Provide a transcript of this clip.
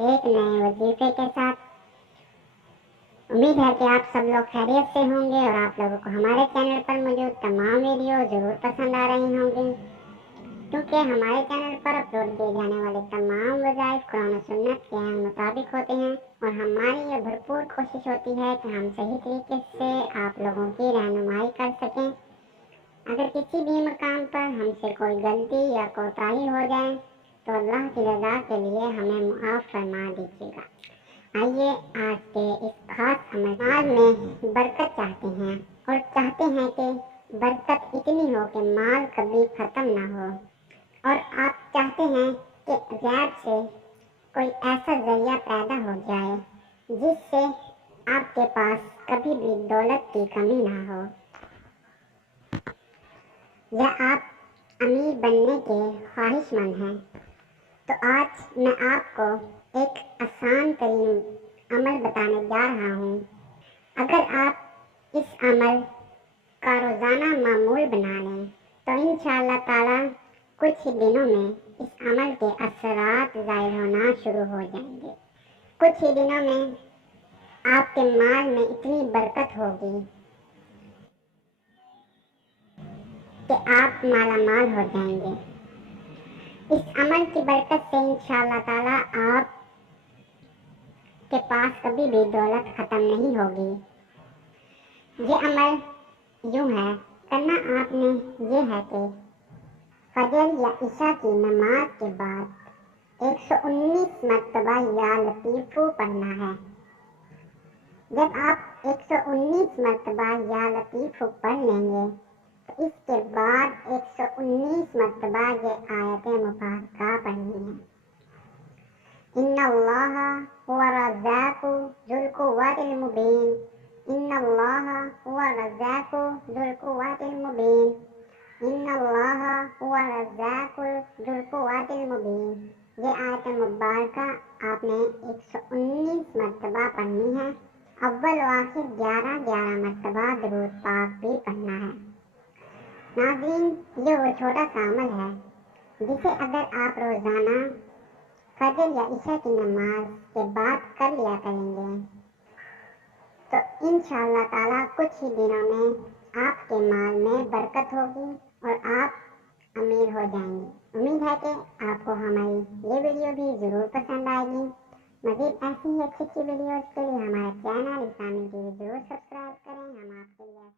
एक नए वजीफे के साथ। उम्मीद है कि आप सब लोग खैरियत से होंगे और आप लोगों को हमारे चैनल पर मौजूद तमाम वीडियो ज़रूर पसंद आ रही होंगी, क्योंकि हमारे चैनल पर अपलोड किए जाने वाले तमाम वज़ाइफ कुरान और सुन्नत के मुताबिक होते हैं और हमारी ये भरपूर कोशिश होती है कि हम सही तरीके से आप लोगों की रहनुमाई कर सकें। अगर किसी भी मकाम पर हमसे कोई गलती या कोताही हो जाए तो अल्लाह की रज़ा के लिए हमें मुआफ़ फरमा दीजिएगा। आइए आज के इस खास अमल में बरकत चाहते हैं और चाहते हैं कि बरकत इतनी हो कि माल कभी ख़त्म ना हो, और आप चाहते हैं कि गैब से कोई ऐसा जरिया पैदा हो जाए जिससे आपके पास कभी भी दौलत की कमी ना हो, या आप अमीर बनने के ख्वाहिशमंद हैं, तो आज मैं आपको एक आसान तरीन अमल बताने जा रहा हूँ। अगर आप इस अमल का रोज़ाना मामूल बना लें तो इंशाअल्लाह ताला कुछ ही दिनों में इस अमल के असरात ज़ाहिर होना शुरू हो जाएंगे। कुछ ही दिनों में आपके माल में इतनी बरकत होगी कि आप माला माल हो जाएंगे। इस अमल की बरकत से इंशाअल्लाह ताला आप के पास कभी भी दौलत ख़त्म नहीं होगी। ये अमल यूँ है, करना आपने ये है कि फजर या इशा की नमाज के बाद 119 मरतबा या लतीफ़ू पढ़ना है। जब आप 119 मरतबा या लतीफ़ू पढ़ लेंगे तो इसके बाद 119 मरतबा ये आयतें मुबारका पढ़नी है। इन्नल्लाहा हुवा रज़्ज़ाक़ु ज़ुल क़ुव्वतिल मुबीन, इन्नल्लाहा हुवा रज़्ज़ाक़ु ज़ुल क़ुव्वतिल मुबीन, इन्नल्लाहा हुवा रज़्ज़ाक़ु ज़ुल क़ुव्वतिल मुबीन। ये आयत मुबारका आपने 119 मरतबा पढ़नी है। अव्वल व आखिर 11-11 मरतबा दरूद पाक भी पढ़ना है। नाज़रीन, ये वो छोटा सा अमल है जिसे अगर आप रोज़ाना फजर या इशा की नमाज के बाद कर लिया करेंगे तो इंशाअल्लाह ताला कुछ ही दिनों में आपके माल में बरकत होगी और आप अमीर हो जाएंगे। उम्मीद है कि आपको हमारी ये वीडियो भी ज़रूर पसंद आएगी। मज़ीद ऐसी ही अच्छी वीडियोज़ के लिए हमारा चैनल इस्लामी टीवी ज़रूर सब्सक्राइब करें। हम आपके लिए